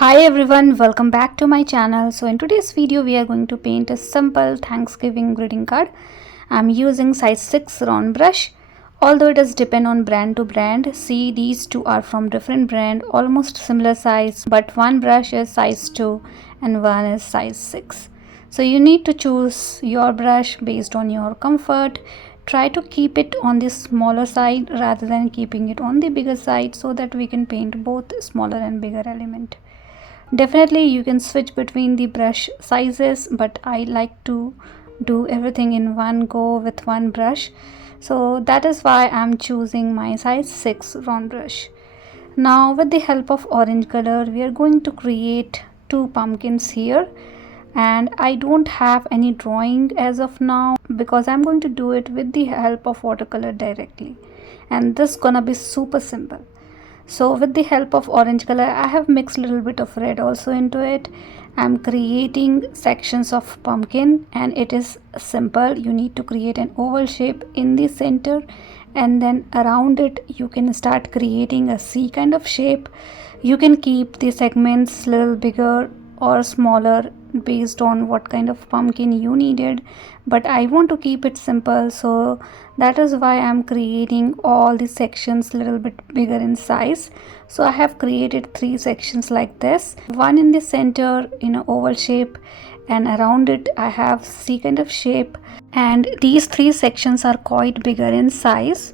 Hi everyone, welcome back to my channel. So in today's video we are going to paint a simple Thanksgiving greeting card. I'm using size 6 round brush. Although it does depend on brand to brand. See, these two are from different brand, almost similar size, but one brush is size 2 and one is size 6. So you need to choose your brush based on your comfort. Try to keep it on the smaller side rather than keeping it on the bigger side so that we can paint both smaller and bigger element. Definitely you can switch between the brush sizes, but I like to do everything in one go with one brush. So that is why I'm choosing my size 6 round brush. Now with the help of orange color we are going to create two pumpkins here, and I don't have any drawing as of now because I'm going to do it with the help of watercolor directly, and this gonna be super simple. So with the help of orange color I have mixed a little bit of red also into it. I'm creating sections of pumpkin, and it is simple. You need to create an oval shape in the center, and then around it you can start creating a C kind of shape. You can keep the segments a little bigger or smaller based on what kind of pumpkin you needed, but I want to keep it simple, so that is why I'm creating all the sections a little bit bigger in size. So I have created 3 sections like this, one in the center in an oval shape, and around it I have C kind of shape, and these 3 sections are quite bigger in size.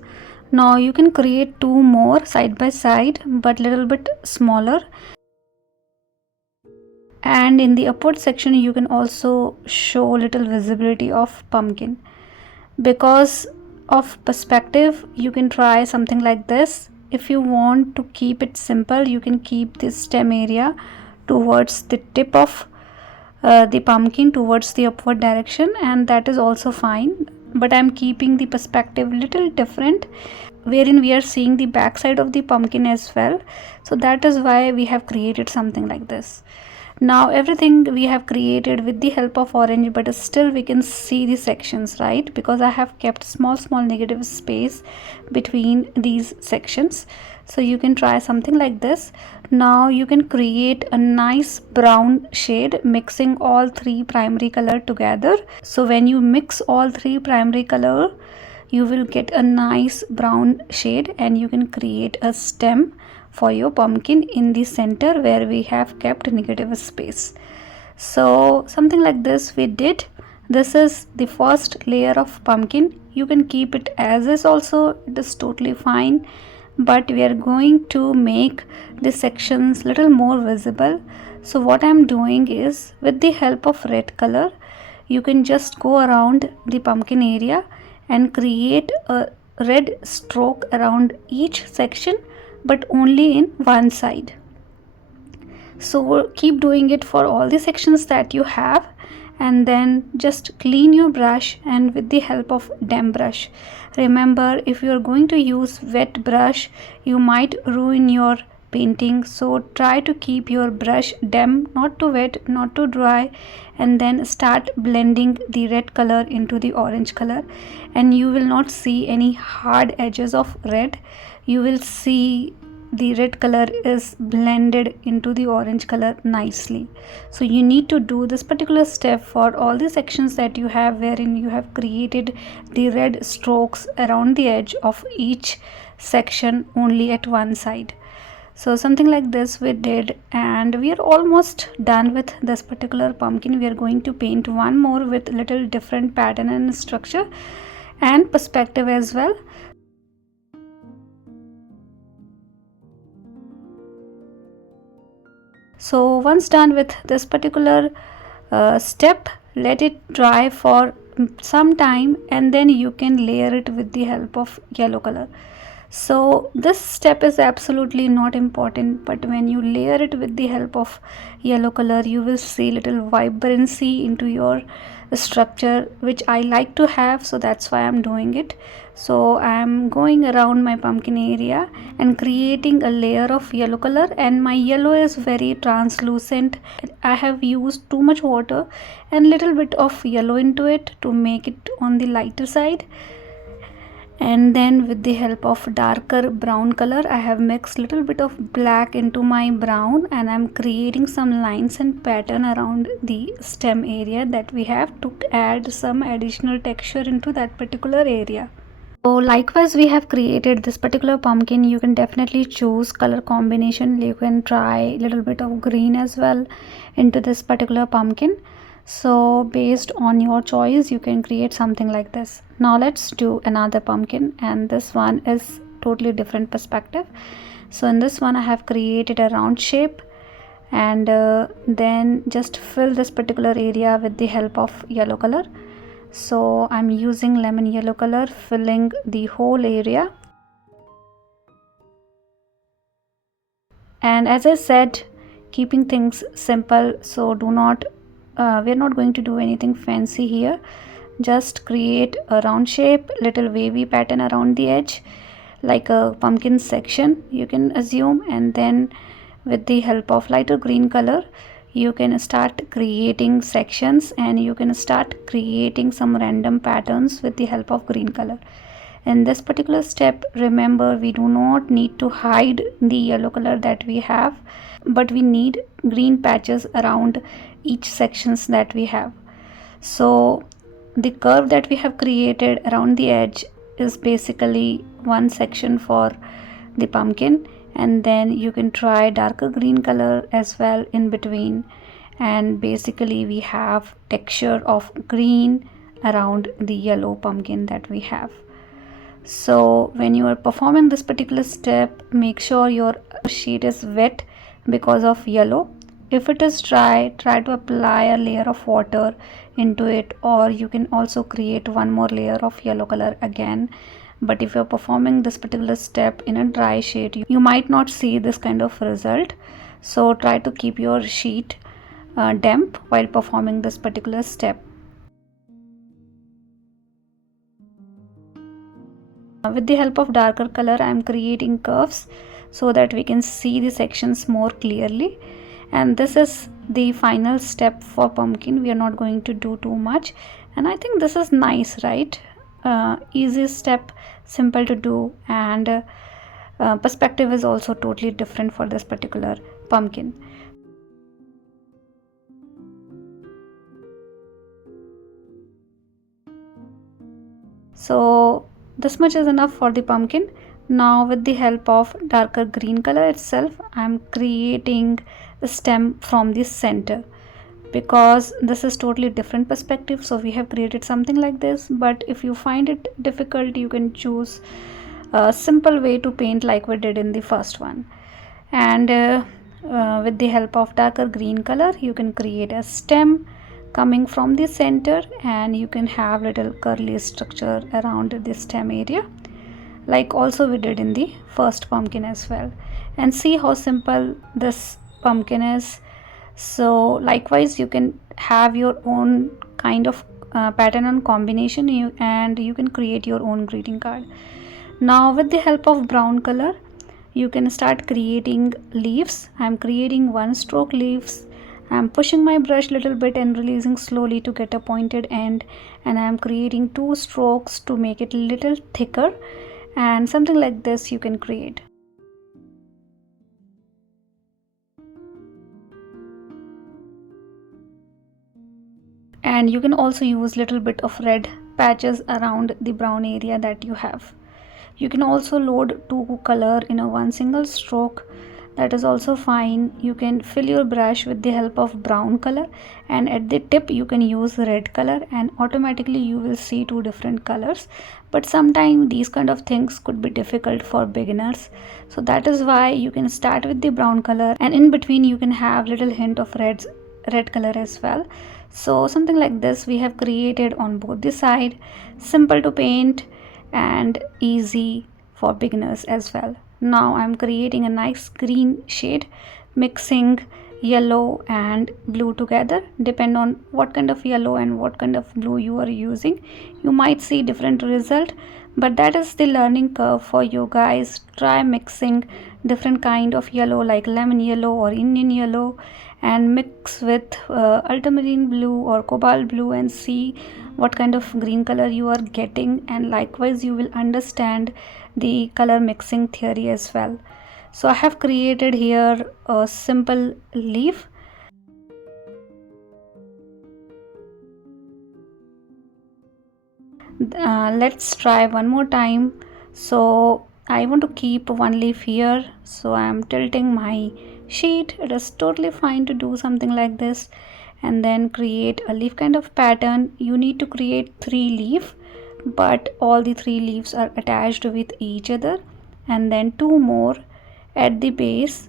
Now you can create 2 more side by side but little bit smaller, and in the upward section you can also show little visibility of pumpkin. Because of perspective you can try something like this. If you want to keep it simple, you can keep this stem area towards the tip of the pumpkin, towards the upward direction, and that is also fine, but I'm keeping the perspective little different, wherein we are seeing the back side of the pumpkin as well. So that is why we have created something like this. Now everything we have created with the help of orange, but still we can see the sections, right? Because I have kept small negative space between these sections. So you can try something like this. Now you can create a nice brown shade mixing all 3 primary color together. So when you mix all 3 primary color, you will get a nice brown shade, and you can create a stem for your pumpkin in the center where we have kept negative space. So something like this we did. This is the first layer of pumpkin. You can keep it as is also, it is totally fine, but we are going to make the sections little more visible. So what I'm doing is, with the help of red color, you can just go around the pumpkin area and create a red stroke around each section, but only in one side. So keep doing it for all the sections that you have, and then just clean your brush, and with the help of damp brush. Remember, if you are going to use wet brush you might ruin your painting, so try to keep your brush damp, not too wet, not too dry, and then start blending the red color into the orange color, and you will not see any hard edges of red. You will see the red color is blended into the orange color nicely. So you need to do this particular step for all the sections that you have, wherein you have created the red strokes around the edge of each section only at one side. So something like this we did, and we are almost done with this particular pumpkin. We are going to paint one more with little different pattern and structure and perspective as well. So once done with this particular step, let it dry for some time, and then you can layer it with the help of yellow color. So this step is absolutely not important, but when you layer it with the help of yellow color, you will see little vibrancy into your structure, which I like to have, so that's why I'm doing it. So I'm going around my pumpkin area and creating a layer of yellow color, and my yellow is very translucent. I have used too much water and little bit of yellow into it to make it on the lighter side. And then with the help of darker brown color, I have mixed little bit of black into my brown, and I'm creating some lines and pattern around the stem area that we have to add some additional texture into that particular area. So likewise, we have created this particular pumpkin. You can definitely choose color combination. You can try little bit of green as well into this particular pumpkin. So based on your choice, you can create something like this. Now let's do another pumpkin, and this one is totally different perspective. So in this one, I have created a round shape, and then just fill this particular area with the help of yellow color. So I'm using lemon yellow color, filling the whole area. And as I said, keeping things simple, so do not we're not going to do anything fancy here. Just create a round shape, little wavy pattern around the edge, like a pumpkin section you can assume. And then with the help of lighter green color, you can start creating sections, and you can start creating some random patterns with the help of green color. In this particular step, remember, we do not need to hide the yellow color that we have, but we need green patches around each sections that we have. So the curve that we have created around the edge is basically one section for the pumpkin, and then you can try darker green color as well in between, and basically we have texture of green around the yellow pumpkin that we have. So when you are performing this particular step, make sure your sheet is wet because of yellow. If it is dry, try to apply a layer of water into it, or you can also create one more layer of yellow color again. But if you're performing this particular step in a dry sheet, you might not see this kind of result. So try to keep your sheet damp while performing this particular step. With the help of darker color, I am creating curves so that we can see the sections more clearly. And this is the final step for pumpkin. We are not going to do too much, and I think this is nice, right? Easy step, simple to do, and perspective is also totally different for this particular pumpkin. So this much is enough for the pumpkin. Now with the help of darker green color itself, I am creating a stem from the center, because this is totally different perspective. So we have created something like this, but if you find it difficult, you can choose a simple way to paint like we did in the first one. And with the help of darker green color, you can create a stem coming from the center, and you can have little curly structure around the stem area, like also we did in the first pumpkin as well. And see how simple this pumpkin is. So likewise, you can have your own kind of pattern and combination, and you can create your own greeting card. Now with the help of brown color, you can start creating leaves. I am creating one stroke leaves. I am pushing my brush little bit and releasing slowly to get a pointed end, and I am creating two strokes to make it little thicker, and something like this you can create. And you can also use little bit of red patches around the brown area that you have. You can also load two color in a one single stroke. That is also fine. You can fill your brush with the help of brown color, and at the tip you can use red color, and automatically you will see two different colors. But sometimes these kind of things could be difficult for beginners, so that is why you can start with the brown color, and in between you can have little hint of red color as well. So something like this we have created on both the side, simple to paint and easy for beginners as well. Now I'm creating a nice green shade, mixing yellow and blue together. Depend on what kind of yellow and what kind of blue you are using, you might see different result, but that is the learning curve for you guys. Try mixing different kind of yellow like lemon yellow or Indian yellow and mix with ultramarine blue or cobalt blue and see what kind of green color you are getting, and likewise you will understand the color mixing theory as well. So I have created here a simple leaf. Let's try one more time. So I want to keep one leaf here, so I am tilting my sheet. It is totally fine to do something like this, and then create a leaf kind of pattern. You need to create 3 leaves, but all the 3 leaves are attached with each other, and then 2 more at the base,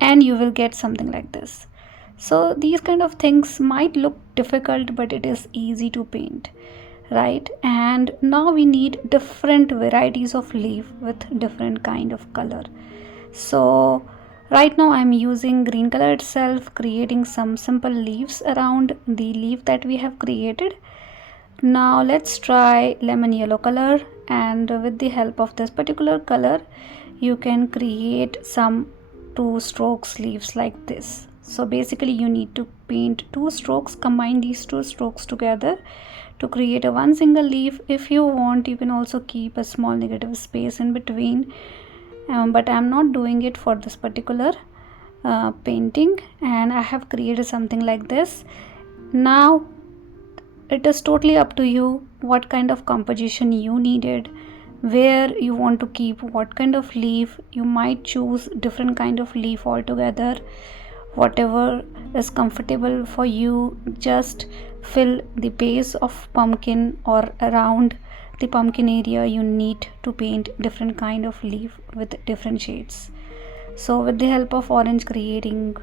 and you will get something like this. So these kind of things might look difficult, but it is easy to paint, right? And now we need different varieties of leaf with different kind of color. So right now I'm using green color itself, creating some simple leaves around the leaf that we have created. Now let's try lemon yellow color, and with the help of this particular color you can create some 2 strokes leaves like this. So basically you need to paint 2 strokes, combine these 2 strokes together to create a one single leaf. If you want, you can also keep a small negative space in between, but I'm not doing it for this particular painting, and I have created something like this. Now it is totally up to you what kind of composition you needed, where you want to keep what kind of leaf. You might choose different kind of leaf altogether, whatever is comfortable for you. Just fill the base of pumpkin or around the pumpkin area. You need to paint different kind of leaf with different shades. So with the help of orange, creating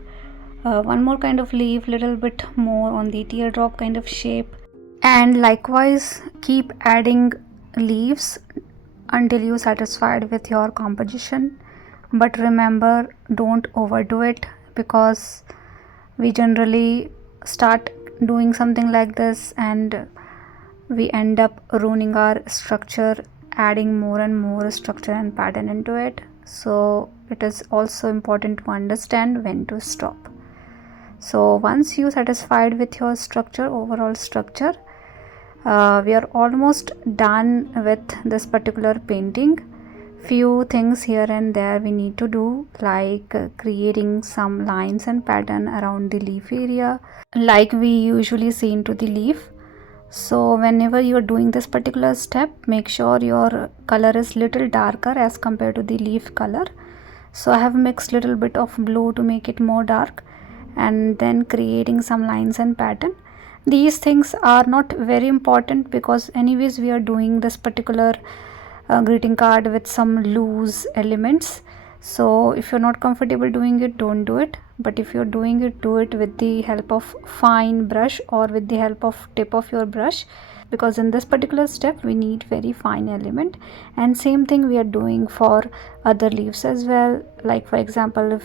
one more kind of leaf, little bit more on the teardrop kind of shape, and likewise keep adding leaves until you satisfied with your composition. But remember, don't overdo it, because we generally start doing something like this and we end up ruining our structure, adding more and more structure and pattern into it. So it is also important to understand when to stop. So once you satisfied with your structure, overall structure, we are almost done with this particular painting. Few things here and there we need to do, like creating some lines and pattern around the leaf area like we usually see into the leaf. So whenever you are doing this particular step, make sure your color is little darker as compared to the leaf color. So I have mixed little bit of blue to make it more dark, and then creating some lines and pattern. These things are not very important, because anyways we are doing this particular greeting card with some loose elements. So if you're not comfortable doing it, don't do it. But if you're doing it, do it with the help of fine brush or with the help of tip of your brush, because in this particular step we need very fine element. And same thing we are doing for other leaves as well. Like for example, if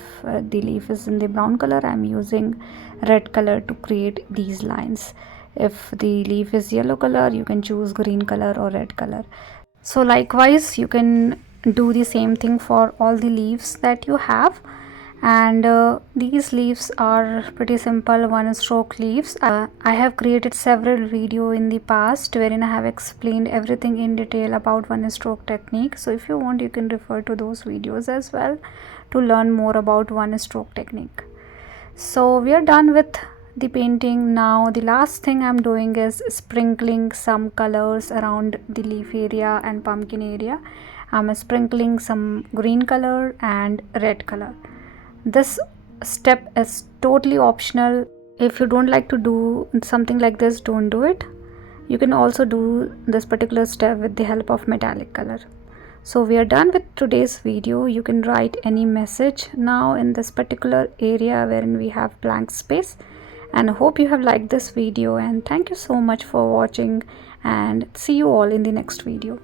the leaf is in the brown color, I'm using red color to create these lines. If the leaf is yellow color, you can choose green color or red color. So likewise you can do the same thing for all the leaves that you have. And these leaves are pretty simple one stroke leaves. I have created several videos in the past wherein I have explained everything in detail about one stroke technique. So if you want, you can refer to those videos as well to learn more about one stroke technique. So we are done with the painting. Now the last thing I'm doing is sprinkling some colors around the leaf area and pumpkin area. I'm sprinkling some green color and red color. This step is totally optional. If you don't like to do something like this, don't do it. You can also do this particular step with the help of metallic color. So we are done with today's video. You can write any message now in this particular area wherein we have blank space. And I hope you have liked this video, and thank you so much for watching, and see you all in the next video.